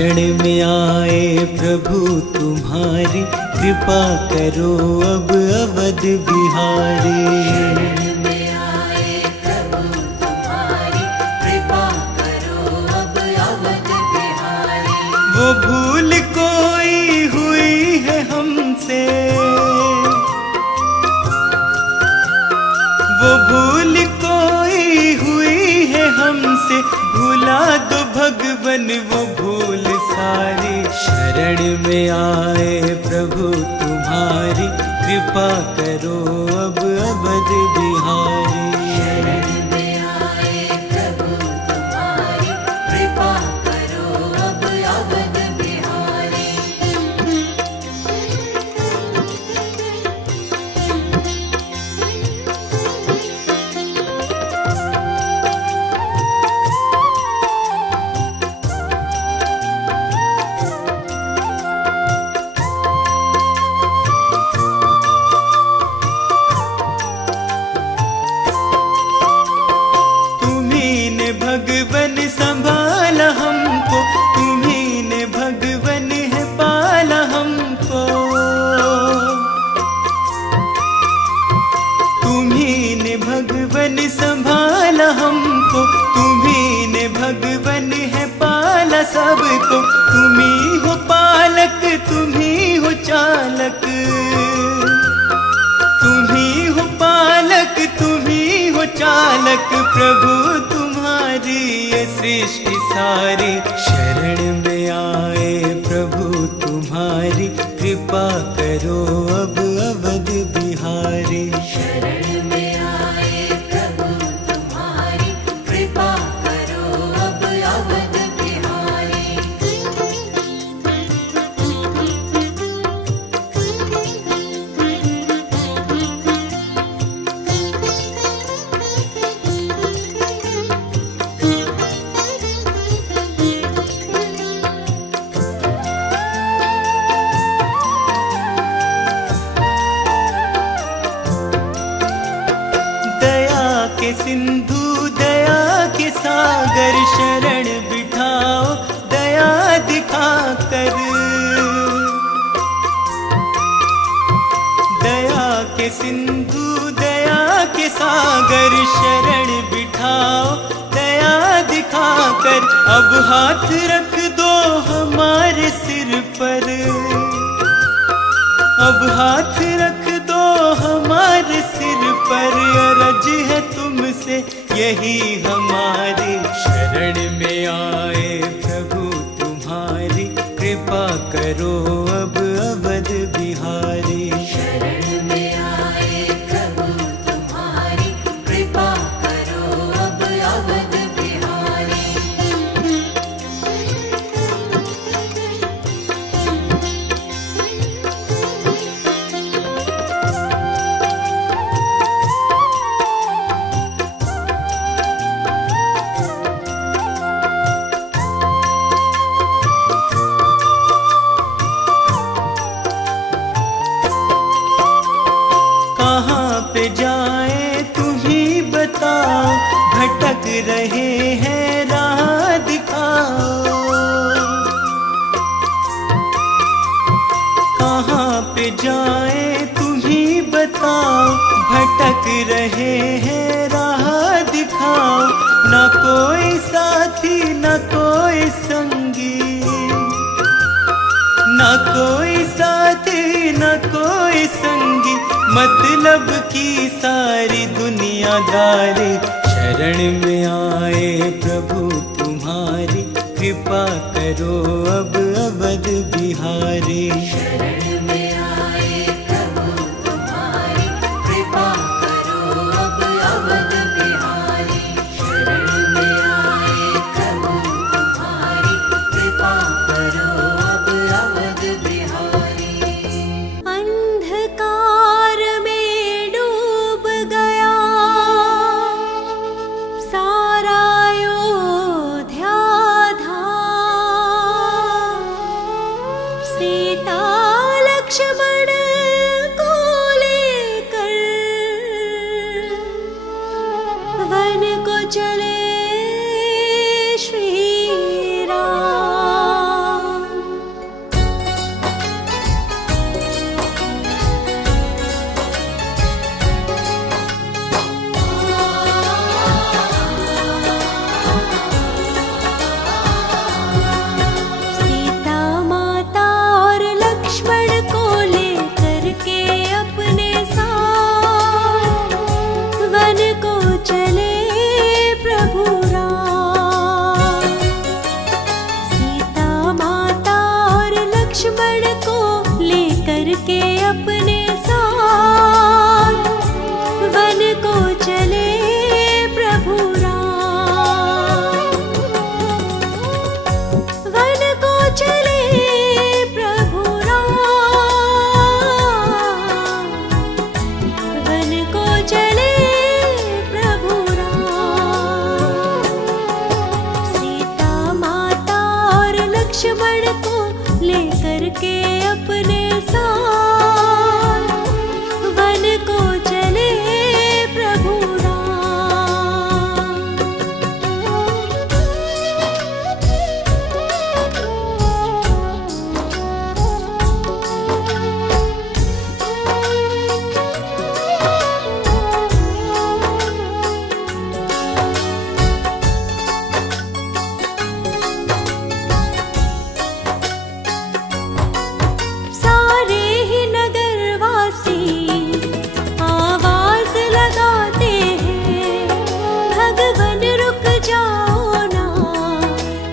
शरण में आए प्रभु तुम्हारी, कृपा करो अब अवध बिहारी। शरण में आए प्रभु तुम्हारी, कृपा करो अब अवध बिहारी। वो भूल कोई हुई है हमसे, वो भूल कोई हुई है हमसे, भुला दो भगवन वो भूल सारी। शरण में आए प्रभु तुम्हारी, कृपा करो अब अवध बिहारी। शरण में आए प्रभु तुम्हारी, कृपा करो अब अवध बिहारी। भगवन संभाला हमको, तुम्ही ने भगवन है पाला हमको। तुम्ही ने भगवन संभाला हमको, तुम्ही ने भगवन है पाला सबको। तुम्ही हो पालक, तुम्ही हो चालक, तुम्ही हो पालक, तुम्ही हो चालक। प्रभु तुम्हारी ये सृष्टि सारी। शरण में आए प्रभु तुम्हारी, कृपा करो अब अवध बिहारी। शरण में आए प्रभु तुम्हारी, कृपा करो अब अवध बिहारी। के सिंधु दया के सागर, शरण बिठाओ दया दिखाकर। दया के सिंधु दया के सागर, शरण बिठाओ दया दिखाकर। अब हाथ रख दो हमारे सिर पर, अब हाथ रख दो हमारे सिर पर। अरज है तुमसे यही हमारी। शरण में आए प्रभु तुम्हारी, कृपा करो अब अवध बिहारी। शरण में आए प्रभु तुम्हारी, कृपा करो अब अवध बिहारी। पे जाए तुम्ही बताओ, भटक रहे हैं राह दिखाओ। कहाँ पे जाए तुम्ही बताओ, भटक रहे हैं राह दिखाओ। न कोई साथी न कोई संगी, न कोई साथी न कोई संगी। मतलब की सारी दुनियादारी। शरण में आए प्रभु तुम्हारी, कृपा करो अब अवध बिहारी। शरण में आए प्रभु तुम्हारी, कृपा करो अब अवध बिहारी। शरण में आए प्रभु तुम्हारी, कृपा करो अब अवध बिहारी। अंधकार में डूब गया सारा अयोध्या धाम। सीता करके अपने साथ वन को चले प्रभु सारे ही नगरवासी आवाज लगाते हैं, भगवन रुक जाओ ना,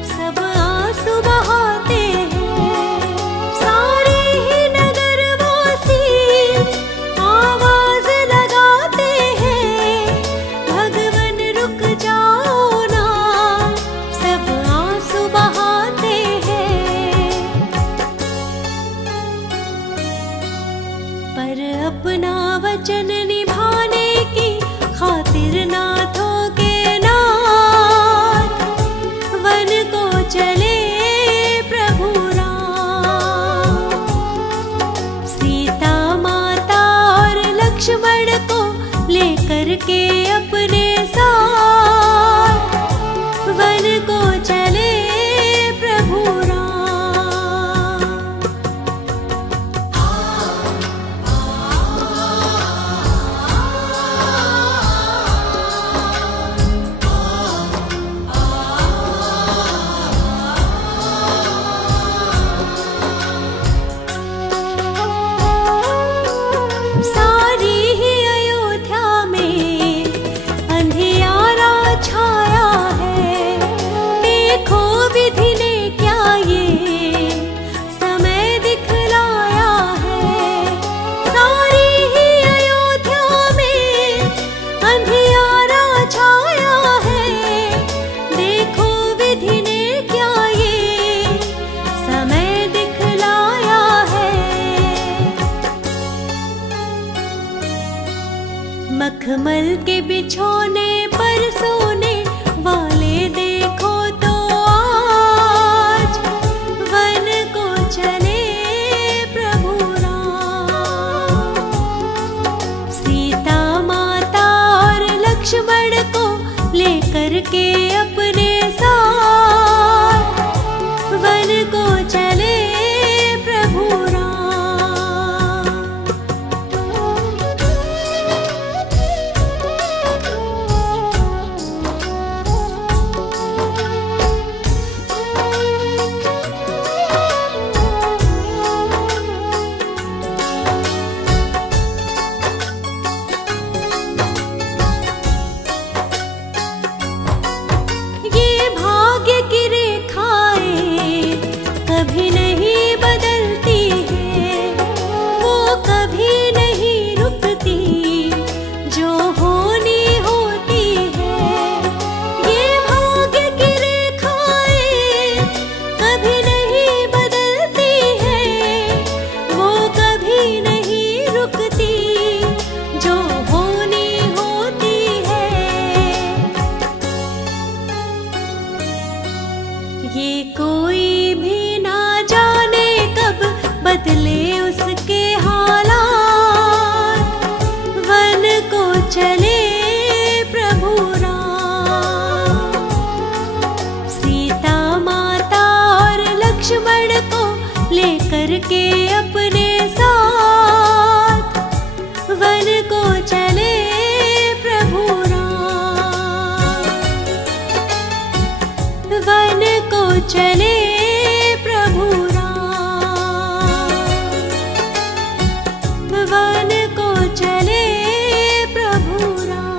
सब आंसू बहाते हैं। सारे ही नगरवासी आवाज लगाते हैं, भगवन रुक जाओ ना, सब आंसू बहाते हैं। पर अपना वचन निभाने की खातिर नाथों के नाथ वन को चले प्रभु राम। सीता माता और लक्ष्मण को लेकर के अपने साथ वन को चले प्रभु राम। सारी ही अयोध्या में अंधियारा छाया है, देखो विधि ने क्या ये समय दिखलाया है। सारी ही अयोध्या में अंधियारा छाया है, देखो विधि ने क्या ये समय दिखलाया है। मखमल के बिछोने पर सोने वाले देखो तो आज वन को चले प्रभु राम। सीता माता और लक्ष्मण को लेकर के अपने साथ वन को चले प्रभु राम। ये भाग्य की रेखाएं कभी नहीं बदलती है, वो कभी नहीं रुकती, जो होनी होती है। ये भाग्य की रेखाएं कभी नहीं बदलती है, वो कभी नहीं रुकती, जो होनी होती है। ये कोई भी ना जाने कब बदले उसके हालात, वन को चले प्रभु राम। सीता माता और लक्ष्मण को लेकर के अपने साथ वन को चले प्रभु राम। वन को चले प्रभु राम। वन को चले प्रभु राम।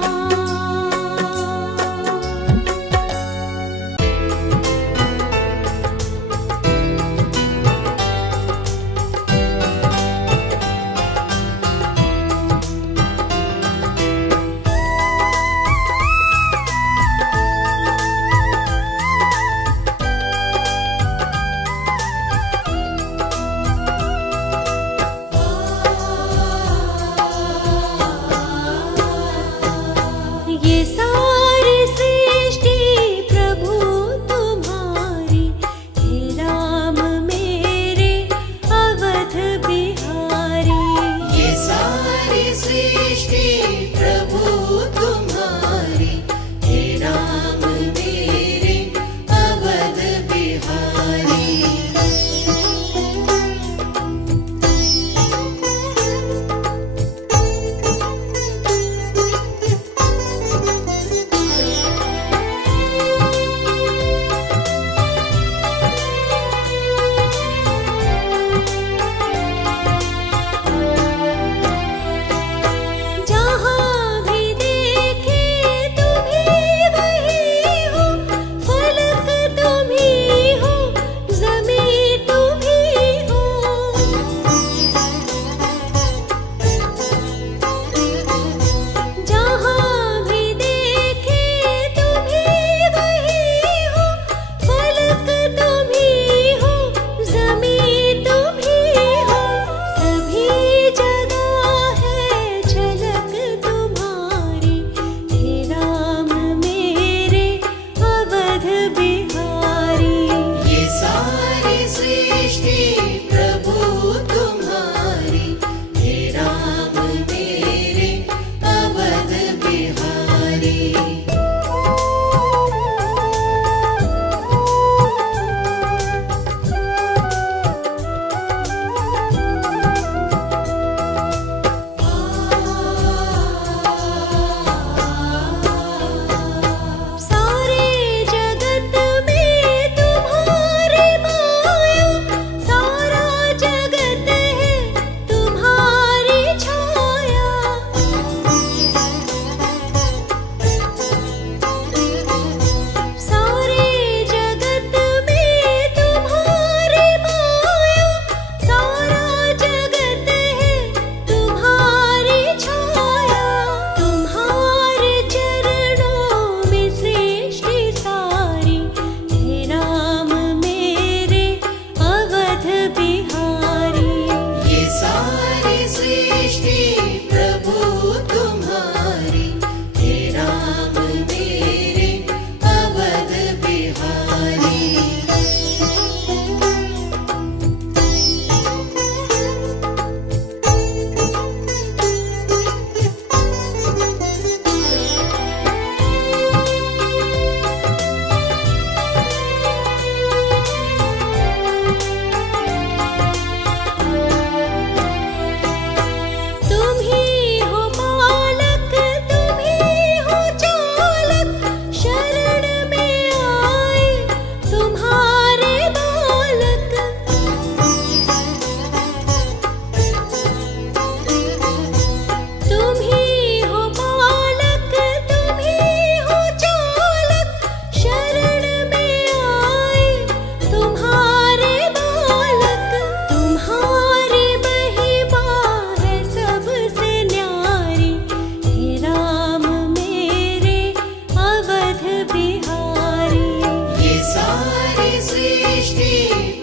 सारी सृष्टि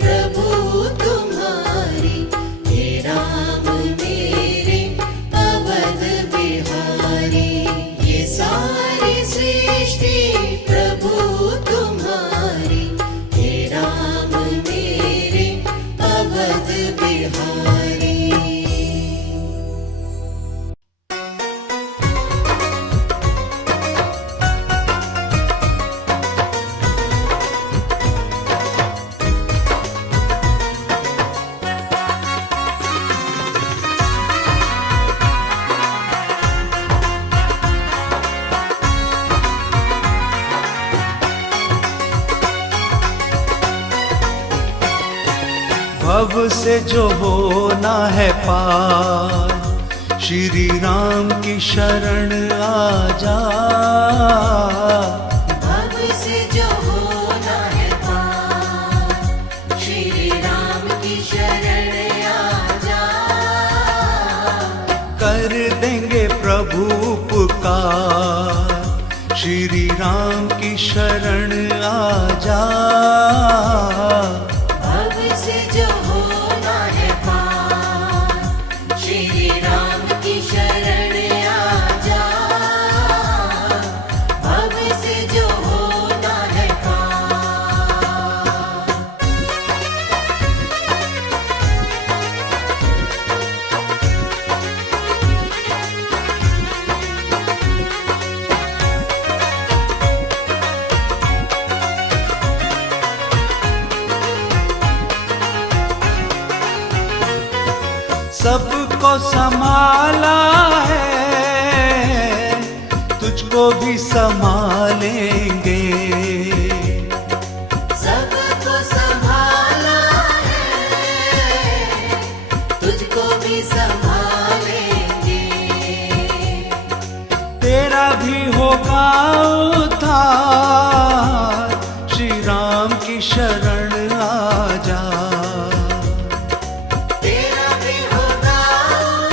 प्रभु तुम्हारी, हे राम मेरे अवध बिहारी। ये सारी सृष्टि प्रभु तुम्हारी, हे राम मेरे अवध बिहारी। भव से जो होना है पार, श्री राम की शरण आ जा। भव से जो होना है पार, श्री राम की शरण आ जा। कर देंगे प्रभु पुकार, श्री राम की शरण आ जा। भव से जो होना है पार, श्री राम की शरण आ जा। भव से जो होना है पार। सबको संभाला है, तुझको भी संभालेंगे। सबको संभाला है, तुझको भी संभालेंगे। तेरा भी होगा उद्धार, श्री राम की शरण आ जा। तेरा भी होगा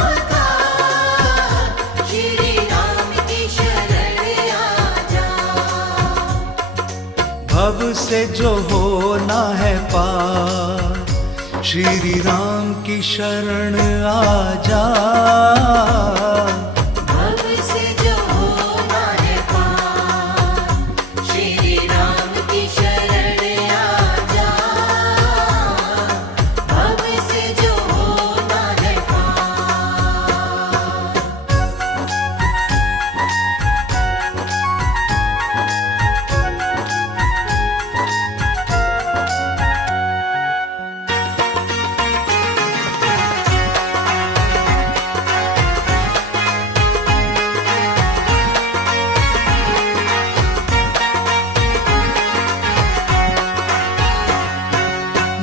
उद्धार, श्री राम की शरण आ जा। भव से जो होना है पार, श्री राम की शरण आ जा। भव से जो होना है पार, श्री राम की शरण आ जा। भव से जो होना है पार।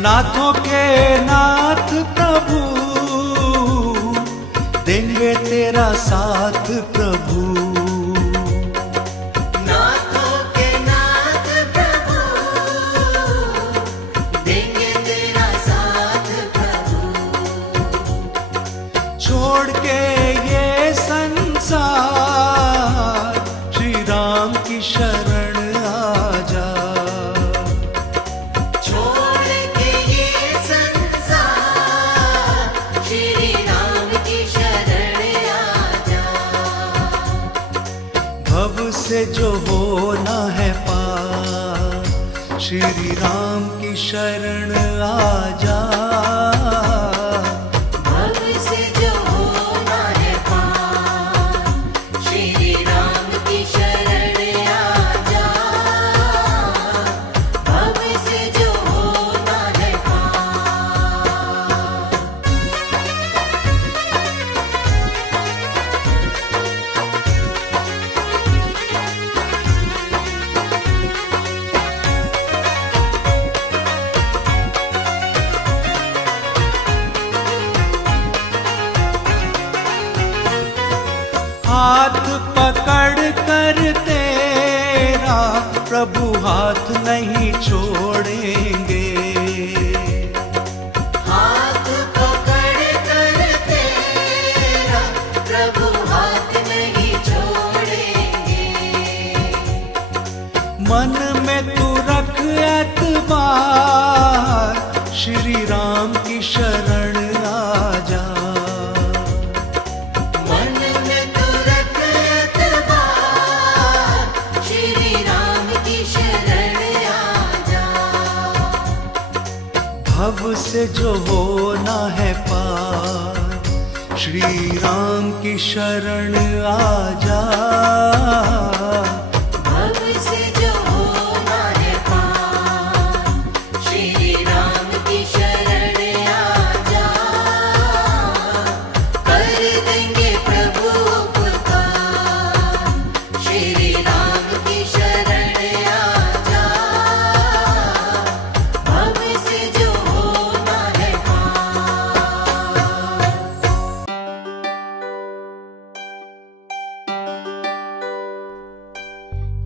नाथों के नाथ प्रभु, देंगे तेरा साथ प्रभु। नाथों के नाथ प्रभु, देंगे तेरा साथ प्रभु। छोड़ के ये संसार, श्री राम की शरण आ जा। छोड़ के ये संसार, श्री राम की शरण आ जा। भव से जो होना है पार, श्री राम की शरण आ जा। भव से जो होना है पार, श्री राम की शरण आ जा। भव से जो होना है पार। हाथ पकड़ कर तेरा प्रभु हाथ नहीं छोड़ेंगे। हाथ पकड़ कर तेरा प्रभु हाथ नहीं छोड़ेंगे। मन में तू रख एतबार, श्री राम की शरण आ जा। मन में तू रख एतबार, श्री राम की शरण आ जा। भव से जो होना है पार, श्री राम की शरण आ जा। भव से जो होना है पार, श्री राम की शरण आ जा। कर देंगे प्रभु उपकार, श्री राम की शरण आ जा। भव से जो होना है पार।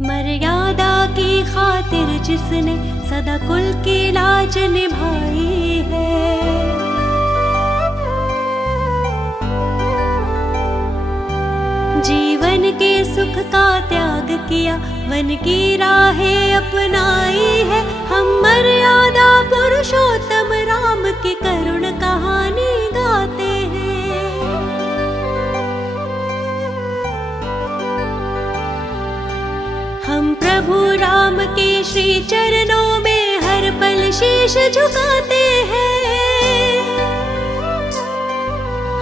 मर्यादा की खातिर जिसने सदा कुल की लाज निभाई है, जीवन के सुख का त्याग किया, वन की राहें अपनाई है। हम मर्यादा पुरुषोत्तम राम की करुण कहानी गाते हैं। हम प्रभु राम के श्री चरणों में हर पल शीश झुकाते हैं।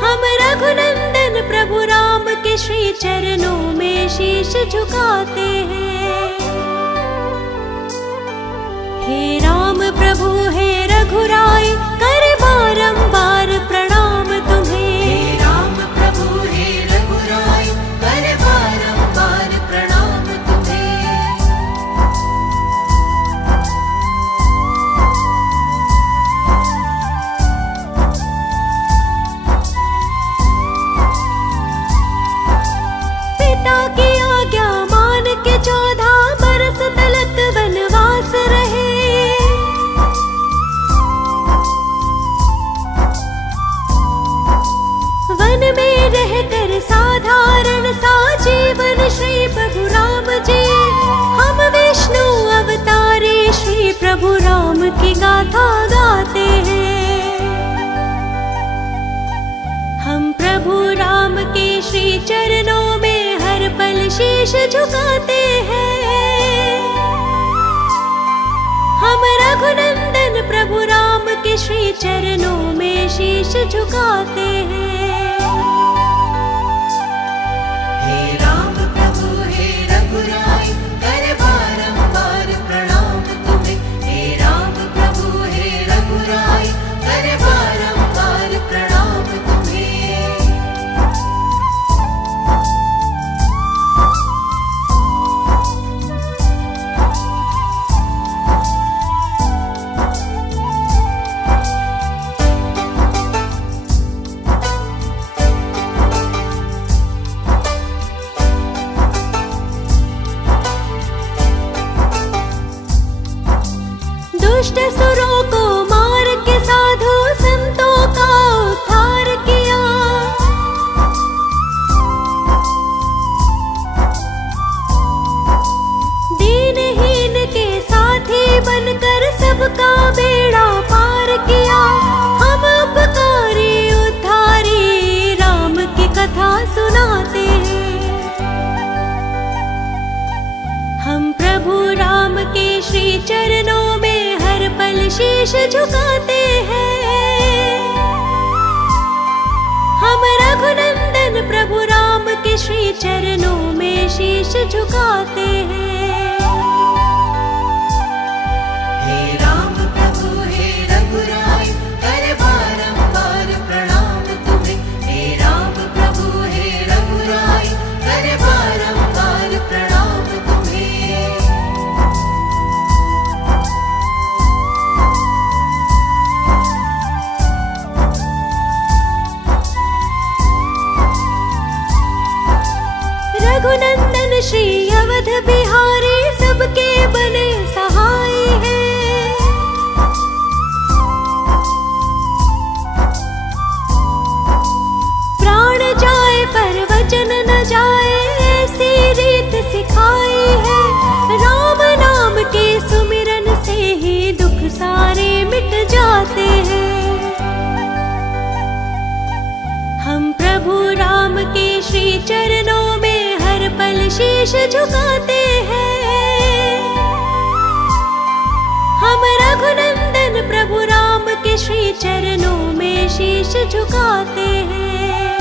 हम रघुनंदन प्रभु राम के श्री चरणों में शीश झुकाते हैं। हे राम प्रभु हे रघुराय, कर बारंबार प्रणाम तुम्हें। हे राम प्रभु हे रघुराय, कर बारंबार प्रणाम तुम्हें। पिता की आज्ञा मान के 14 बरस तलक वनवास रहे। वन में रहकर साधारण सा जीवन श्री प्रभु राम जी। हम विष्णु अवतारे श्री प्रभु राम की गाथा गाते हैं। हम प्रभु राम के श्री चरणों में हर पल शीश झुकाते हैं। हम रघुनंदन प्रभु राम के श्री चरणों में शीश झुकाते हैं। हे राम प्रभु हे रघुराय, कर बारंबार प्रणाम तुम्हें। हे राम प्रभु हे रघुराय, कर बारंबार प्रणाम तुम्हें। दुष्ट सुरों को मार के साधु संतों का उद्धार किया। दीनहीन के साथी बनकर सबका बेड़ा पार किया। हम उपकारी उद्धारी राम की कथा सुनाते हैं। हम प्रभु राम के श्री चरणों में हर पल शीश झुकाते हैं। हम रघुनंदन प्रभु राम के श्री चरणों में शीश झुकाते हैं। हे राम प्रभु हे रघुराय, कर बारंबार प्रणाम तुम्हें। हे राम प्रभु हे रघुराय, कर बारंबार प्रणाम तुम्हें। रघुनंदन श्री अवध बिहारी, शीश झुकाते हैं। हम रघुनंदन प्रभु राम के श्री चरणों में शीश झुकाते हैं।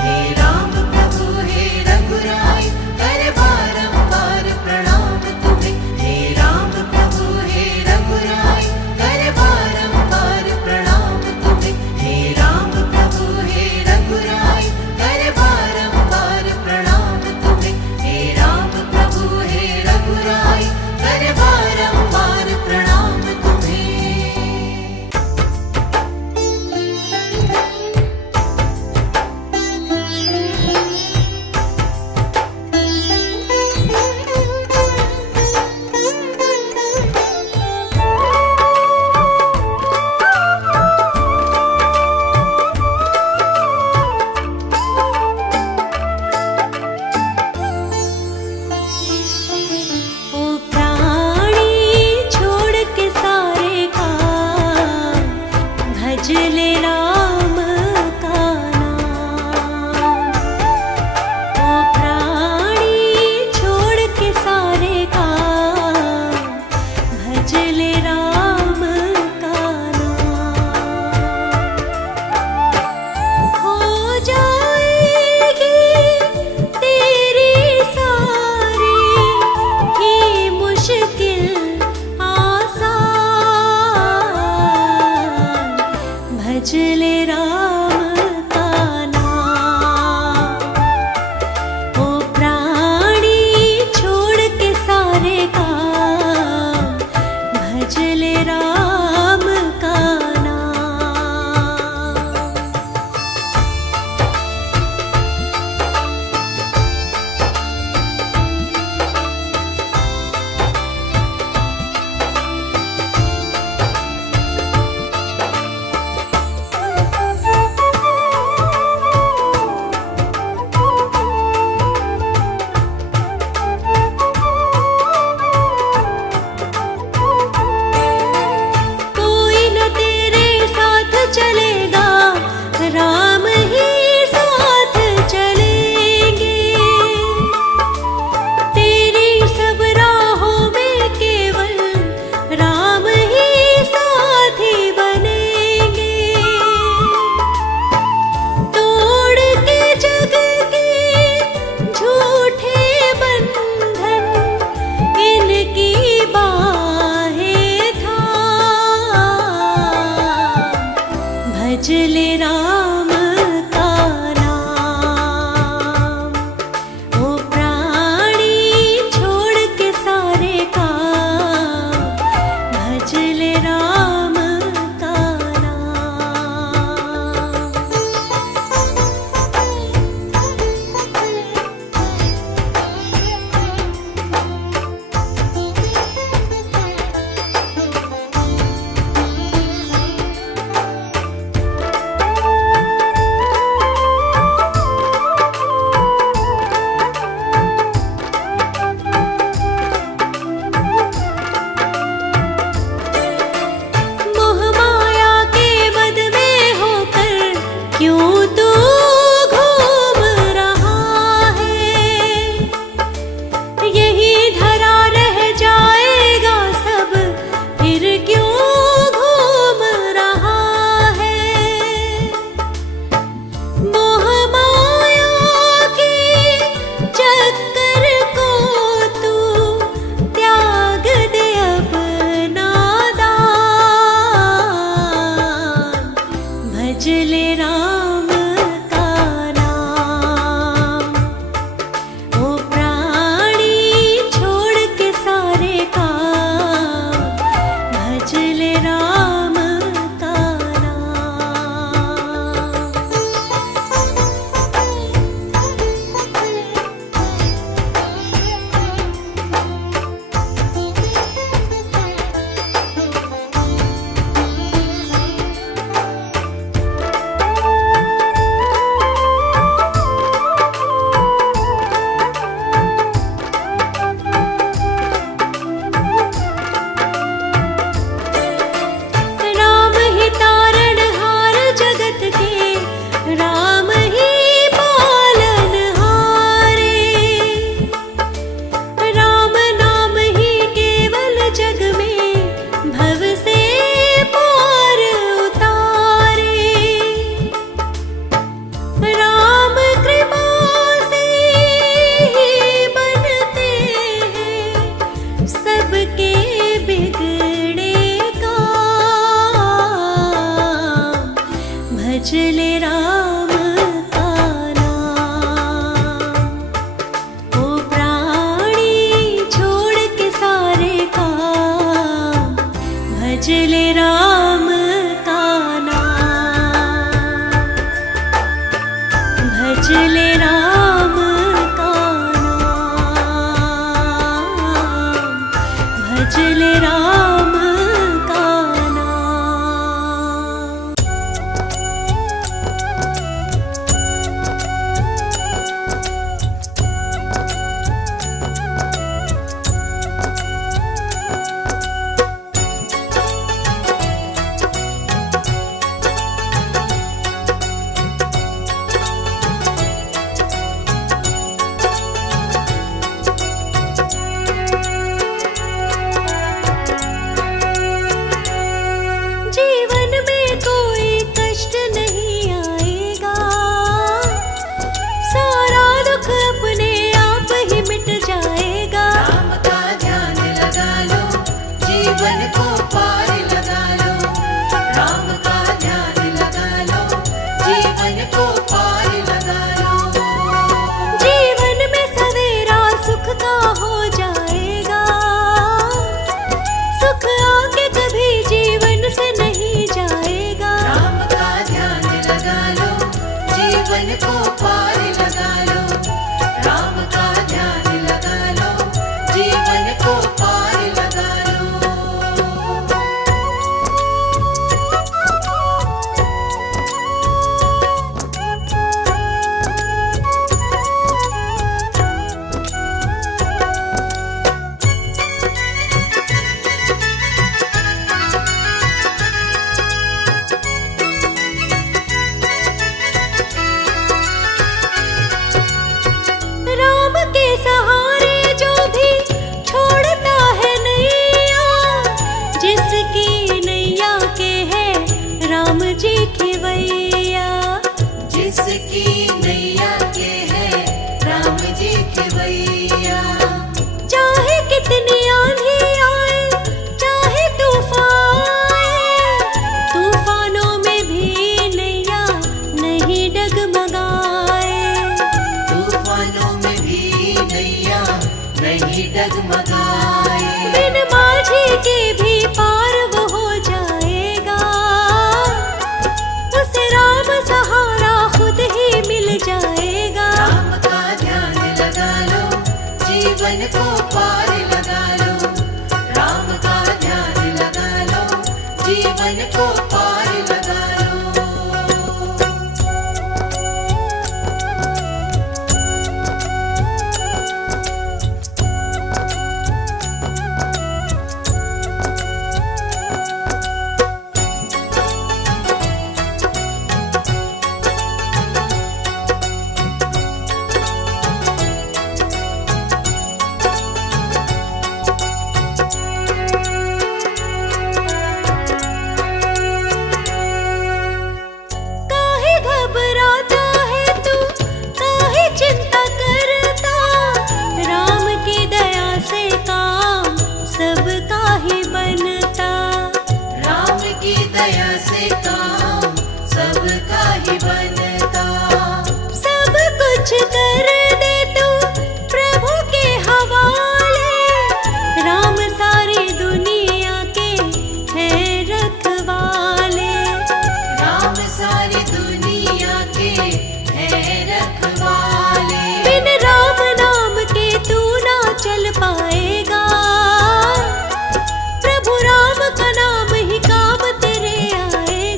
हे राम प्रभु हे रघुराई कर बारंबार प्रणाम तुम्हें। हे राम प्रभु हे रघुराई कर बारंबार प्रणाम तुम्हें। हे राम प्रभु हे रघुराई कर बारंबार प्रणाम तुम्हें। हे राम प्रभु हे रघुराई कर बारंबार प्रणाम तुम्हें। के बिगड़े काम, भज ले राम का नाम। ओ प्राणी छोड़ के सारे काम, भज ले राम का नाम, भज ले राम का नाम, भज ले राम का नाम। जीवन में कोई कष्ट नहीं आएगा, सारा दुख अपने आप ही मिट जाएगा। राम का ध्यान लगा लो, जीवन को पार लगा लो। राम का ध्यान लगा लो, जीवन को पार लगा लो। जीवन में सवेरा सुख का हो जाएगा, सुख आके कभी जीवन से नहीं जाएगा। राम का ध्यान लगा लो, जीवन को पार लगा लो। राम का ध्यान लगा लो, जीवन को पार लगा लो। राम के सहारे जो भी छोड़ता है नैया, जिसकी नैया के है राम जी खिवैया। जिसकी नैया के है राम जी खिवैया। चाहे कितनी आंधी आए, चाहे तूफान आए, तूफानों में भी नैया नहीं डगमगाए। तूफानों में भी नैया नहीं डगमगाए। बिन माझी के भी पार वो हो जाएगा, उसे राम सहारा खुद ही मिल जाएगा। राम का ध्यान लगा लो, जीवन को पार लगा लो। राम का ध्यान लगा लो, जीवन को पार लगा लो। काहे घबराता है तू, काहे चिंता करता, राम की दया से काम सबका ही बनता। राम की दया से काम सबका ही बनता। सब कुछ कर दे तू प्रभु के हवाले, राम सारी दुनिया के है रखवाले। राम सारी दुनिया के है रखवाले। बिन राम नाम के तू ना चल पाएगा, प्रभु राम का नाम ही काम तेरे आएगा।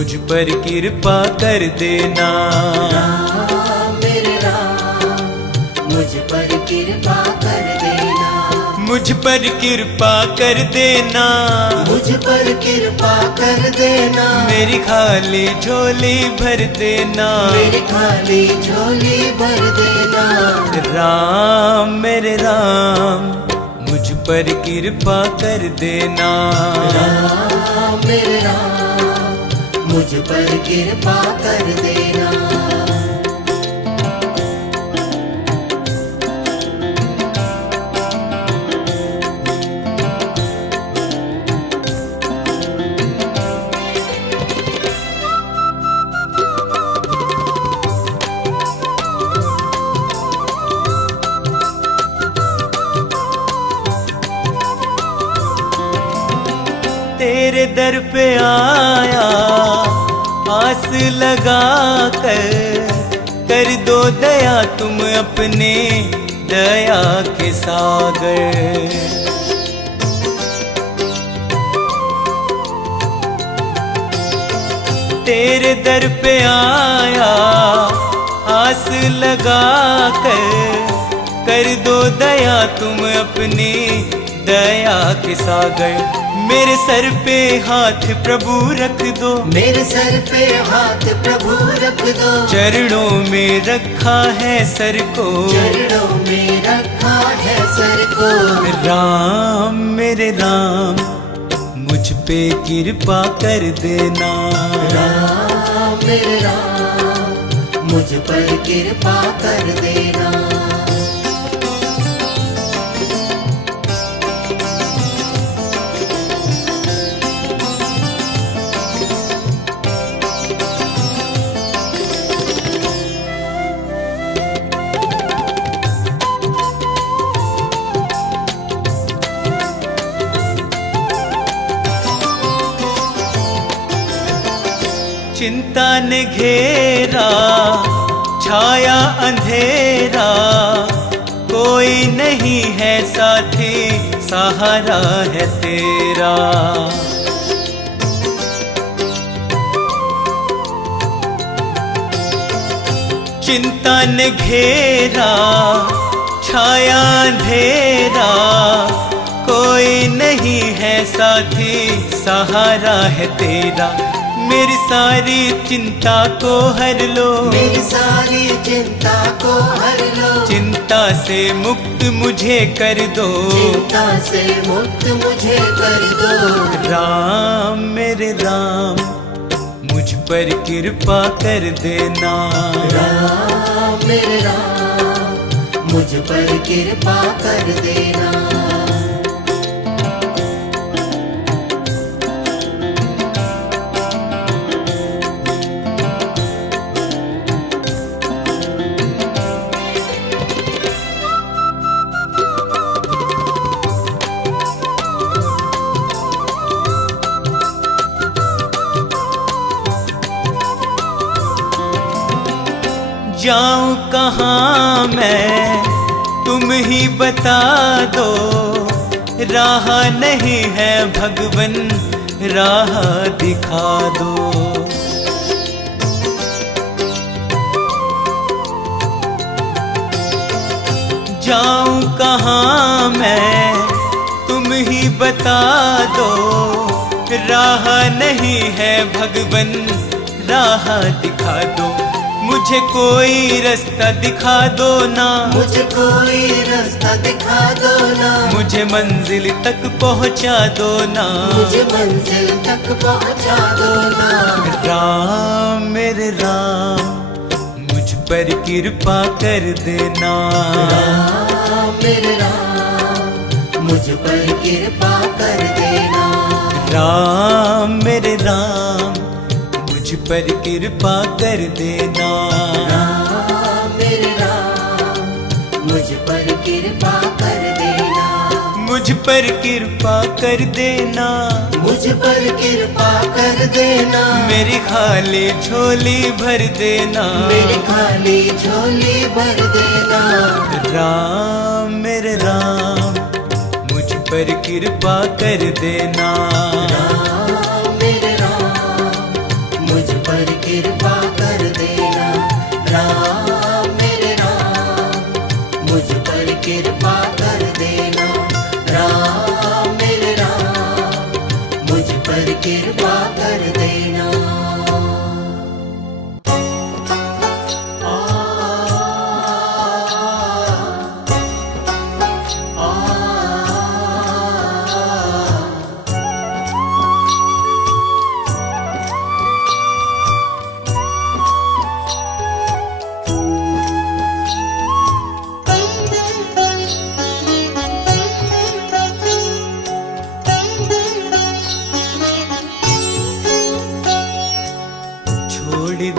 मुझ पर कृपा कर देना। राम मेरे राम, मुझ पर कृपा कर देना। मुझ पर कृपा कर देना, मुझ पर कृपा कर देना। मेरी खाली झोली भर देना। मेरी खाली झोली भर देना। राम मेरे राम, मुझ पर कृपा कर देना। राम मेरे राम, मुझ पर कृपा कर देना। तेरे दर पे आया आस लगा कर दो दया तुम अपने दया के सागर। तेरे दर पे आया आस लगा कर दो दया तुम अपनी दया के सागर। मेरे सर पे हाथ प्रभु रख दो। मेरे सर पे हाथ प्रभु रख दो। चरणों में रखा है सर को। चरणों में रखा है सर को। राम मेरे राम, मुझ पे कृपा कर देना। राम मेरे राम, मुझ पर कृपा कर देना। चिंता ने घेरा छाया अंधेरा, कोई नहीं है साथी सहारा है तेरा। चिंता ने घेरा छाया अंधेरा, कोई नहीं है साथी सहारा है तेरा। मेरी सारी चिंता को हर लो। मेरी सारी चिंता को हर लो। चिंता से मुक्त मुझे कर दो। चिंता से मुक्त मुझे कर दो। राम मेरे राम, मुझ पर कृपा कर देना। राम मेरे राम, मुझ पर कृपा कर देना। जाऊं कहाँ मैं तुम ही बता दो, राह नहीं है भगवन राह दिखा दो। जाऊं कहाँ मैं तुम ही बता दो, राह नहीं है भगवन राह दिखा दो। मुझे कोई रास्ता दिखा दो ना। मुझे कोई रास्ता दिखा दो ना। मुझे मंजिल तक पहुँचा दो ना। मुझे मंजिल तक पहुँचा दो ना। राम मेरे राम, मुझ पर कृपा कर देना। राम मेरे राम, मुझ पर कृपा कर देना। राम मेरे राम, मुझ पर कृपा कर देना। राम मेरे राम, मुझ पर कृपा कर देना। मुझ पर कृपा कर देना। मुझ पर कृपा कर देना। मेरी खाली झोली भर देना। मेरी खाली झोली भर देना। राम मेरे राम, मुझ पर कृपा कर देना। राम मेरे राम, मुझ बिना।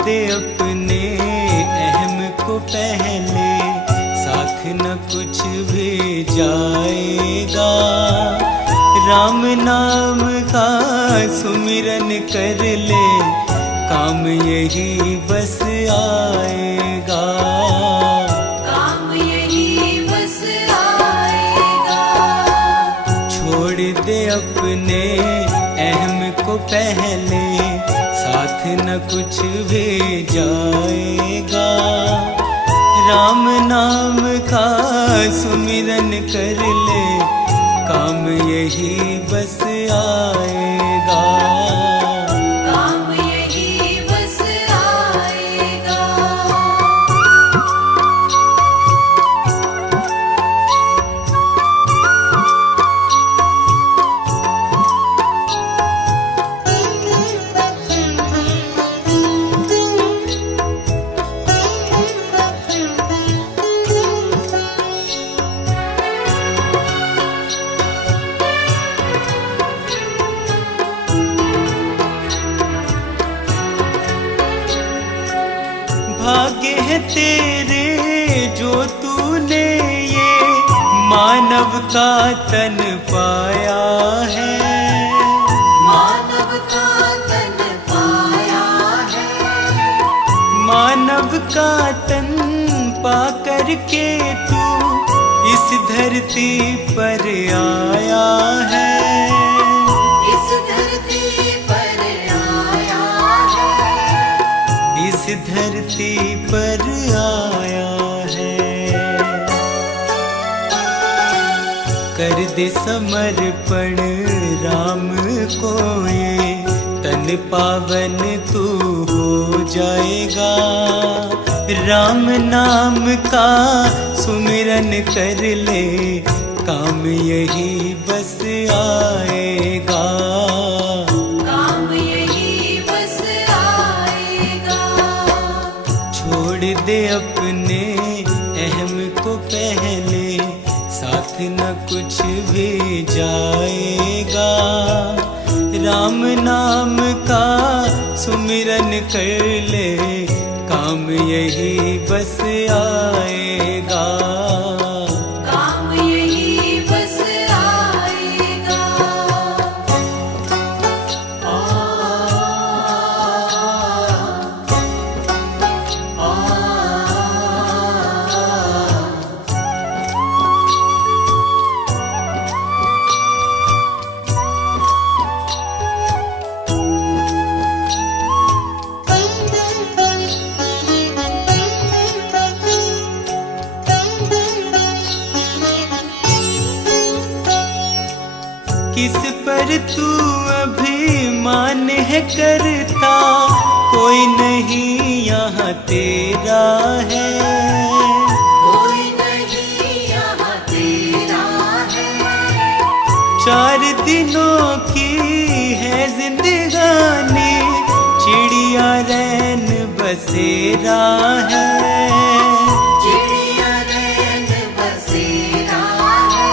दे अपने अहम को पहले, साथ न कुछ भी जाएगा। राम नाम का सुमिरन कर ले, काम यही बस आएगा। काम यही बस आएगा। छोड़ दे अपने अहम को पहले, साथ न कुछ भी जाएगा। राम नाम का सुमिरन कर ले, काम यही बस आएगा। काम यही बस आएगा। भाग्य है तेरे जो तूने ये मानव का तन पाया है। मानव का तन पाया है। मानव का तन पा करके तू इस धरती पर आया है। इस धरती पर आया है। इस धरती पर आया है। कर दे समर्पण राम को ये, तन पावन तू हो जाएगा। राम नाम का सुमिरन कर ले, काम यही बस आएगा। काम यही बस आएगा। छोड़ दे अपने अहम को पहले, साथ न कुछ भी जाएगा। राम नाम का सुमिरन कर ले, काम यही बस आएगा। काम यही बस आएगा। किस पर तू अभिमान है करता, कोई नहीं यहाँ तेरा है। कोई नहीं यहाँ तेरा है। 4 दिनों की है जिंदगानी, चिड़िया रैन बसेरा है। चिड़िया रैन बसेरा है।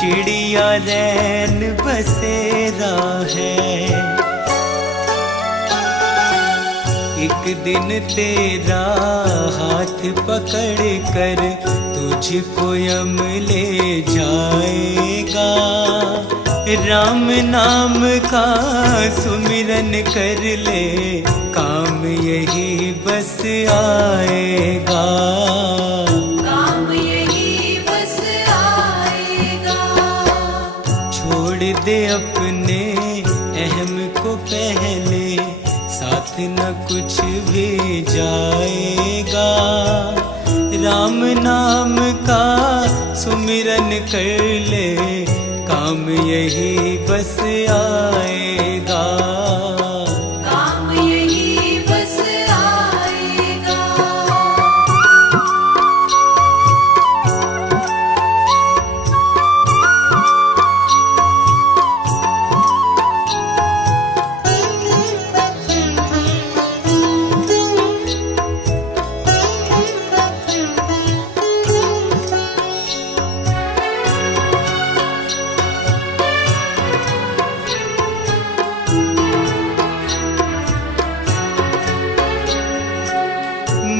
चिड़िया रैन बसेरा है। एक दिन तेरा हाथ पकड़ कर तुझको यम ले जाएगा। राम नाम का सुमिरन कर ले, काम यही बस आएगा। काम यही बस आएगा। छोड़ दे अपने अहम को पहले, साथ न कुछ भी जाएगा। राम नाम का सुमिरन कर ले, काम यही बस आएगा।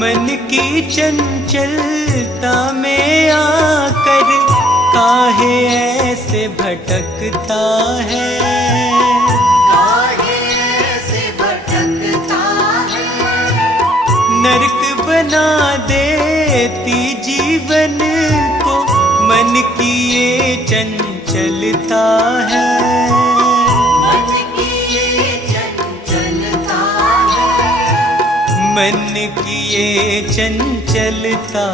मन की चंचलता में आकर काहे ऐसे भटकता है, काहे ऐसे भटकता है। नरक बना देती जीवन को मन की ये चंचलता है, मन की ये चंचलता है। मन की ये चंचलता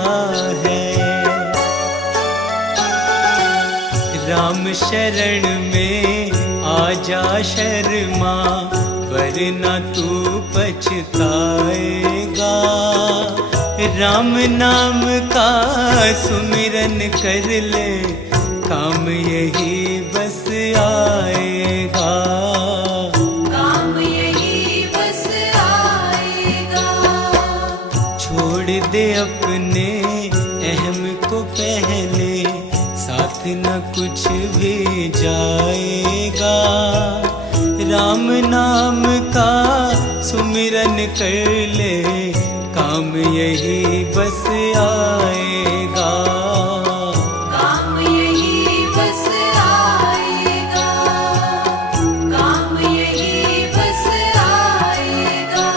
है। राम शरण में आजा शर्मा, वरना तू पछताएगा। राम नाम का सुमिरन कर ले, काम यही बस आएगा, काम यही बस आएगा। छोड़ दे अपने अहम को पहले, साथ न कुछ भी जाएगा। राम नाम का सुमिरन कर ले, काम यही बस आएगा, काम यही बस आएगा, काम यही बस आएगा।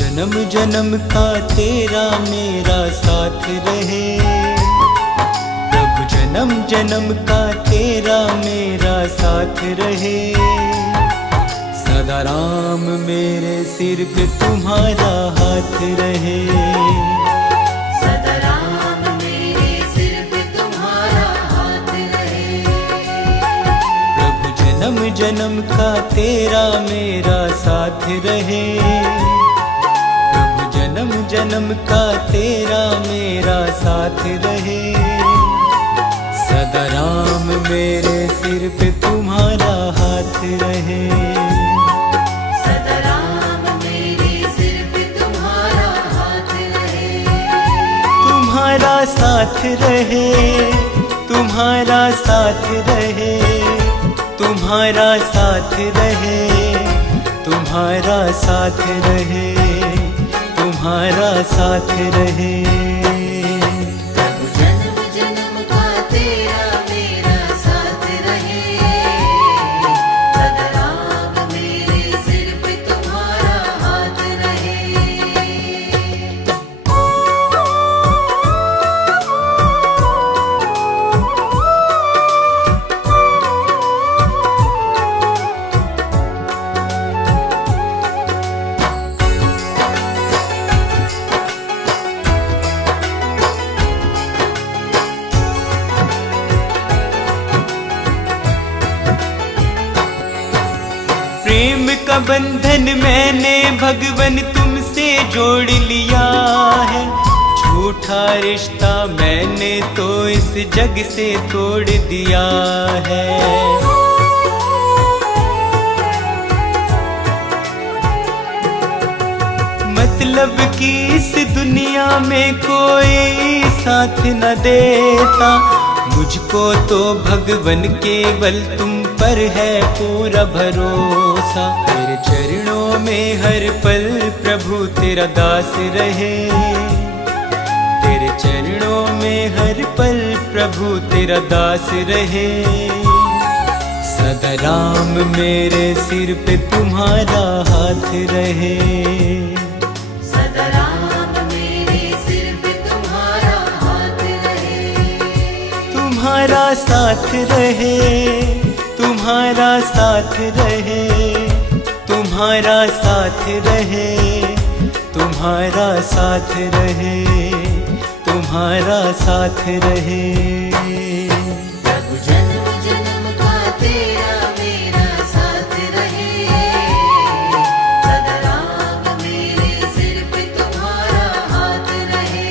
जन्म जन्म का तेरा मेरा साथ रहे, प्रभु जन्म जन्म का तेरा मेरा साथ रहे। सदा राम मेरे सिर पे तुम्हारा हाथ रहे, सदा राम मेरे सिर पे तुम्हारा हाथ रहे। प्रभु जन्म जन्म का तेरा मेरा साथ रहे, जन्म जन्म का तेरा मेरा साथ रहे। सदा राम मेरे सिर पे तुम्हारा हाथ रहे, सदा राम मेरे सिर पे तुम्हारा हाथ रहे। तुम्हारा साथ रहे, तुम्हारा साथ रहे, तुम्हारा साथ रहे, तुम्हारा साथ रहे, तुम्हारा साथ रहे। प्रभु जन्म जन्म का तेरा मेरा साथ रहे। सदा राम मेरे सिर पे तुम्हारा हाथ रहे। प्रेम का बंधन मैंने भगवन तुमसे जोड़ लिया है, झूठा रिश्ता मैंने तो इस जग से तोड़ दिया है। मतलब कि इस दुनिया में कोई साथ न देता, मुझको तो भगवन केवल तुम पर है पूरा भरोसा। तेरे चरणों में हर पल प्रभु तेरा दास रहे, तेरे चरणों में हर पल प्रभु तेरा दास रहे। सदा राम मेरे सिर पे तुम्हारा हाथ रहे, सदा राम मेरे सिर पे तुम्हारा हाथ रहे। तुम्हारा साथ रहे, तुम्हारा साथ रहे, तुम्हारा साथ रहे, तुम्हारा साथ रहे, तुम्हारा साथ रहे। प्रभु जन्म जन्म का तेरा मेरा साथ रहे। सदा राम मेरे सिर पे तुम्हारा हाथ रहे।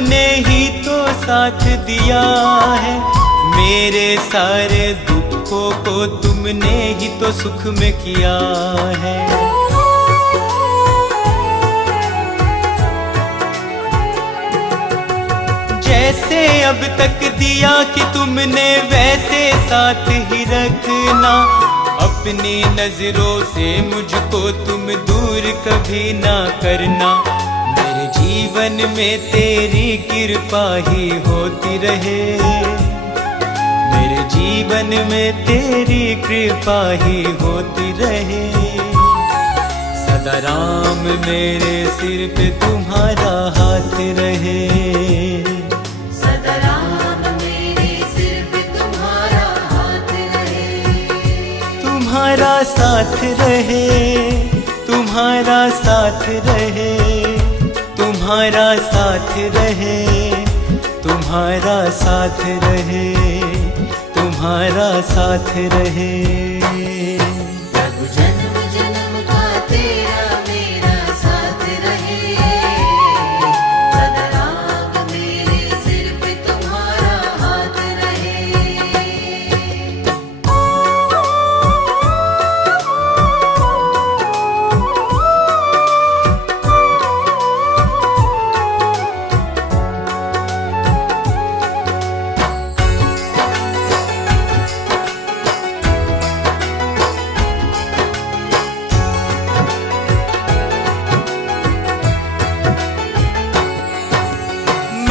तुमने ही तो साथ दिया है, मेरे सारे दुखों को तुमने ही तो सुख में किया है। जैसे अब तक दिया कि तुमने वैसे साथ ही रखना, अपनी नजरों से मुझको तुम दूर कभी ना करना। मेरे जीवन में तेरी कृपा ही होती रहे, मेरे जीवन में तेरी कृपा ही होती रहे। सदा राम मेरे सिर पे तुम्हारा हाथ रहे, सदा राम मेरे सिर पे तुम्हारा हाथ रहे। तुम्हारा साथ रहे, तुम्हारा साथ रहे, तुम्हारा साथ रहे, तुम्हारा साथ रहे, तुम्हारा साथ रहे। प्रभु जन्म जन्म का तेरा मेरा साथ रहे, सदा राम मेरे सिर पे तुम्हारा हाथ रहे।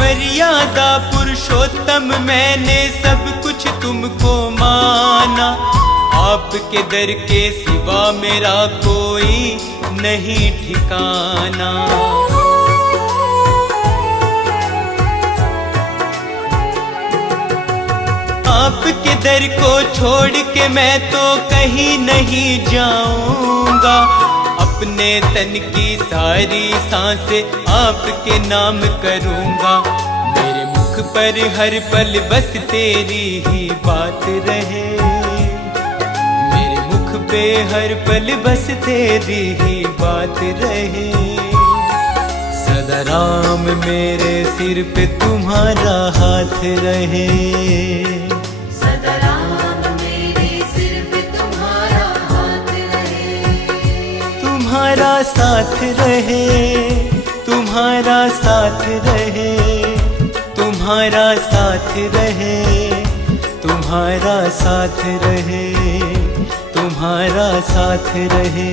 मर्यादा पुरुषोत्तम मैंने सब कुछ तुमको माना, आपके दर के सिवा मेरा कोई नहीं ठिकाना। आपके दर को छोड़ के मैं तो कहीं नहीं जाऊंगा, अपने तन की सारी सांसें आपके नाम करूंगा। मेरे मुख पर हर पल बस तेरी ही बात रहे, मेरे मुख पे हर पल बस तेरी ही बात रहे। सदा राम मेरे सिर पे तुम्हारा हाथ रहे, सदा राम मेरे सिर पे तुम्हारा हाथ रहे। तुम्हारा साथ रहे, तुम्हारा साथ रहे, तुम्हारा साथ रहे, तुम्हारा साथ रहे, तुम्हारा साथ रहे।